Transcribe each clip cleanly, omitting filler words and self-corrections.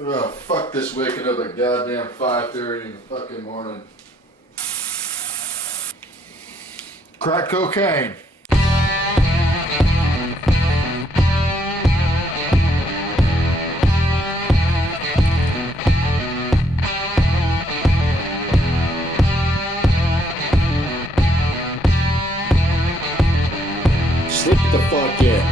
Oh, fuck this waking up at goddamn 5:30 in the fucking morning. Crack cocaine. Sleep the fuck in.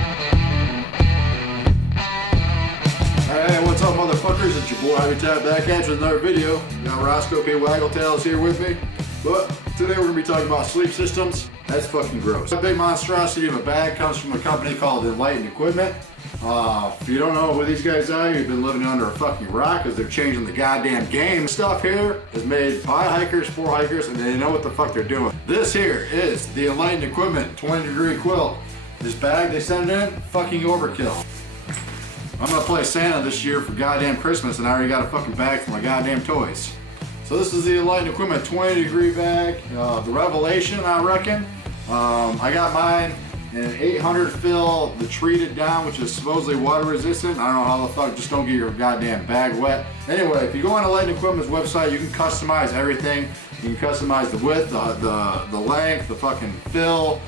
Hey, what's up, motherfuckers? It's your boy Habitat back at you with another video. Got Roscoe P. Waggletails here with me. But today we're going to be talking about sleep systems. That's fucking gross. A big monstrosity of a bag comes from a company called Enlightened Equipment. If you don't know who these guys are, you've been living under a fucking rock because they're changing the goddamn game. This stuff here is made by hikers for hikers and they know what the fuck they're doing. This here is the Enlightened Equipment 20-degree quilt. This bag they sent it in, fucking overkill. I'm gonna play Santa this year for goddamn Christmas and I already got a fucking bag for my goddamn toys. So this is the Enlightened Equipment 20-degree bag. The Revelation, I reckon. I got mine in an 800 fill, the treated down, which is supposedly water resistant. I don't know how the fuck, just don't get your goddamn bag wet. Anyway, if you go on Enlightened Equipment's website, you can customize everything. You can customize the width, the length, the fucking fill.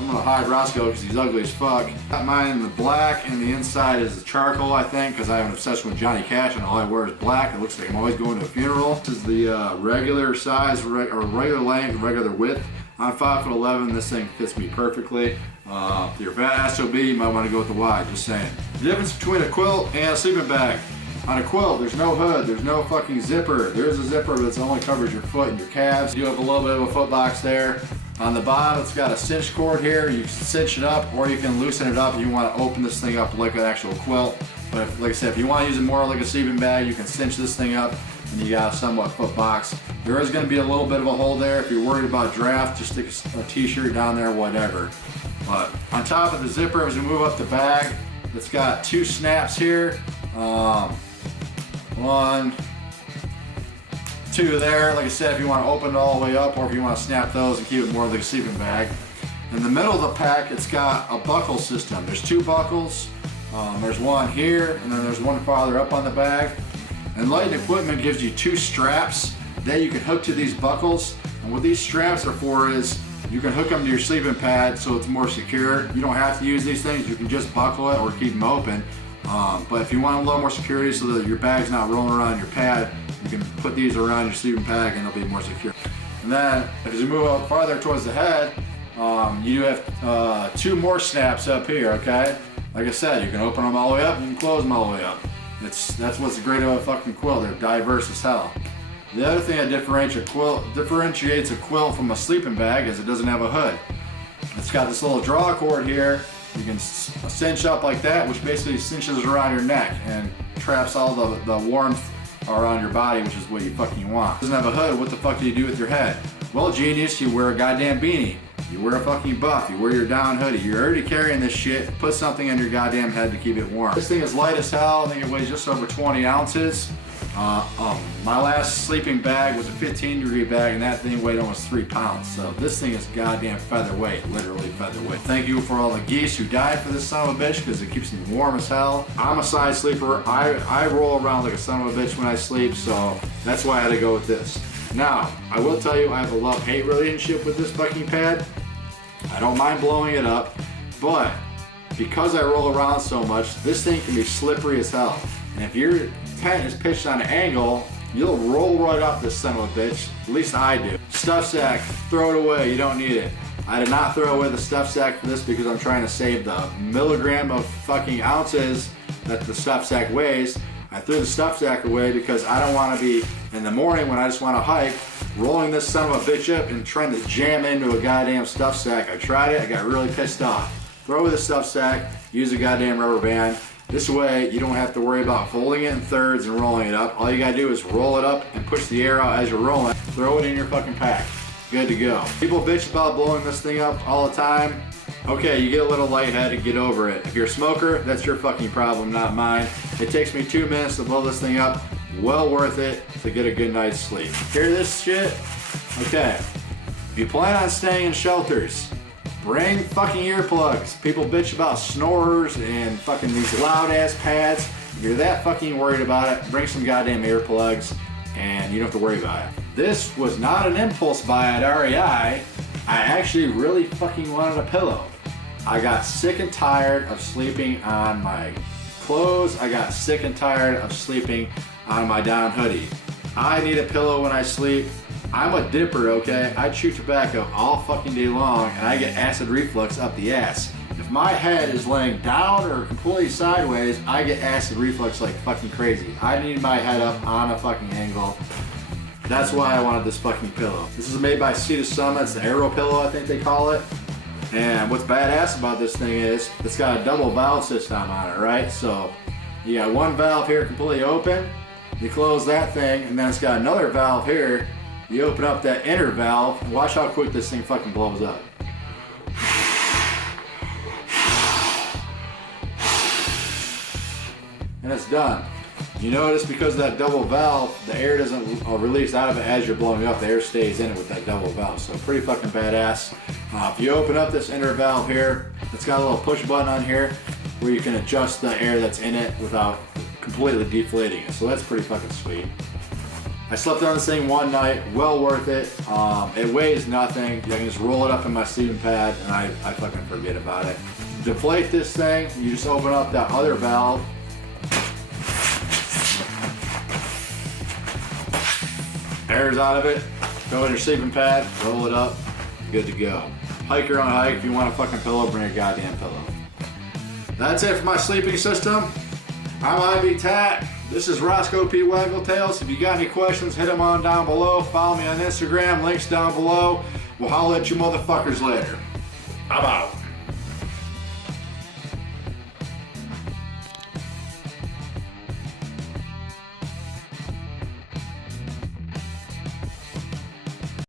I'm gonna hide Roscoe because he's ugly as fuck. Got mine in the black and the inside is the charcoal, I think, because I have an obsession with Johnny Cash and all I wear is black. It looks like I'm always going to a funeral. This is the regular size, or regular length, regular width. I'm 5'11", this thing fits me perfectly. If you're a fat SOB, you might want to go with the wide, just saying. The difference between a quilt and a sleeping bag. On a quilt, there's no hood, there's no fucking zipper. There's a zipper, but it only covers your foot and your calves. You have a little bit of a foot box there. On the bottom, it's got a cinch cord here. You can cinch it up, or you can loosen it up if you want to open this thing up like an actual quilt. But if, like I said, if you want to use it more like a sleeping bag, you can cinch this thing up, and you got a somewhat foot box. There is going to be a little bit of a hole there. If you're worried about draft, just stick a t-shirt down there, whatever. But on top of the zipper, as we move up the bag, it's got two snaps here. One, two there. Like I said, if you want to open it all the way up or if you want to snap those and keep it more like a sleeping bag. In the middle of the pack, it's got a buckle system. There's two buckles. There's one here and then there's one farther up on the bag. Enlightened Equipment gives you two straps that you can hook to these buckles. And what these straps are for is you can hook them to your sleeping pad so it's more secure. You don't have to use these things. You can just buckle it or keep them open. But if you want a little more security so that your bag's not rolling around your pad, you can put these around your sleeping bag and they'll be more secure. And then as you move up farther towards the head, you have two more snaps up here, okay? Like I said, you can open them all the way up, you can close them all the way up. That's what's great about a fucking quilt, they're diverse as hell. The other thing that differentiates a quilt from a sleeping bag is it doesn't have a hood. It's got this little draw cord here. You can cinch up like that, which basically cinches around your neck and traps all the warmth around your body, which is what you fucking want. It doesn't have a hood, what the fuck do you do with your head? Well, genius, you wear a goddamn beanie. You wear a fucking buff, you wear your down hoodie. You're already carrying this shit, put something on your goddamn head to keep it warm. This thing is light as hell, I think it weighs just over 20 ounces. My last sleeping bag was a 15-degree bag and that thing weighed almost 3 pounds. So this thing is goddamn featherweight, literally featherweight. Thank you for all the geese who died for this son of a bitch because it keeps me warm as hell. I'm a side sleeper. I roll around like a son of a bitch when I sleep, so that's why I had to go with this. Now, I will tell you I have a love-hate relationship with this fucking pad. I don't mind blowing it up, but because I roll around so much, this thing can be slippery as hell. And if your tent is pitched on an angle, you'll roll right up this son of a bitch. At least I do. Stuff sack, throw it away, you don't need it. I did not throw away the stuff sack for this because I'm trying to save the milligram of fucking ounces that the stuff sack weighs. I threw the stuff sack away because I don't want to be, in the morning when I just want to hike, rolling this son of a bitch up and trying to jam into a goddamn stuff sack. I tried it, I got really pissed off. Throw away the stuff sack, use a goddamn rubber band. This way, you don't have to worry about folding it in thirds and rolling it up. All you gotta do is roll it up and push the air out as you're rolling. Throw it in your fucking pack. Good to go. People bitch about blowing this thing up all the time. Okay, you get a little lightheaded, get over it. If you're a smoker, that's your fucking problem, not mine. It takes me 2 minutes to blow this thing up. Well worth it to get a good night's sleep. Hear this shit? Okay. If you plan on staying in shelters, Bring fucking earplugs. People bitch about snorers and fucking these loud ass pads. If you're that fucking worried about it, bring some goddamn earplugs and you don't have to worry about it. This was not an impulse buy at REI. I actually really fucking wanted a pillow. I got sick and tired of sleeping on my clothes. I got sick and tired of sleeping on my down hoodie. I need a pillow when I sleep. I'm a dipper, okay? I chew tobacco all fucking day long and I get acid reflux up the ass. If my head is laying down or completely sideways, I get acid reflux like fucking crazy. I need my head up on a fucking angle. That's why I wanted this fucking pillow. This is made by Sea to Summit. It's the Aero pillow, I think they call it. And what's badass about this thing is it's got a double valve system on it, right? So you got one valve here completely open, you close that thing, and then it's got another valve here. You open up that inner valve, and watch how quick this thing fucking blows up. And it's done. You notice because of that double valve, the air doesn't release out of it as you're blowing up. The air stays in it with that double valve. So pretty fucking badass. If you open up this inner valve here, it's got a little push button on here where you can adjust the air that's in it without completely deflating it. So that's pretty fucking sweet. I slept on this thing one night, well worth it. It weighs nothing. I can just roll it up in my sleeping pad and I fucking forget about it. Deflate this thing, you just open up that other valve. Air's out of it, go in your sleeping pad, roll it up, good to go. Hiker on a hike, if you want a fucking pillow, bring a goddamn pillow. That's it for my sleeping system. I'm IB Tat. This is Roscoe P. Waggletails. If you got any questions, hit them on down below. Follow me on Instagram, links down below. We'll holler at you motherfuckers later. I'm out.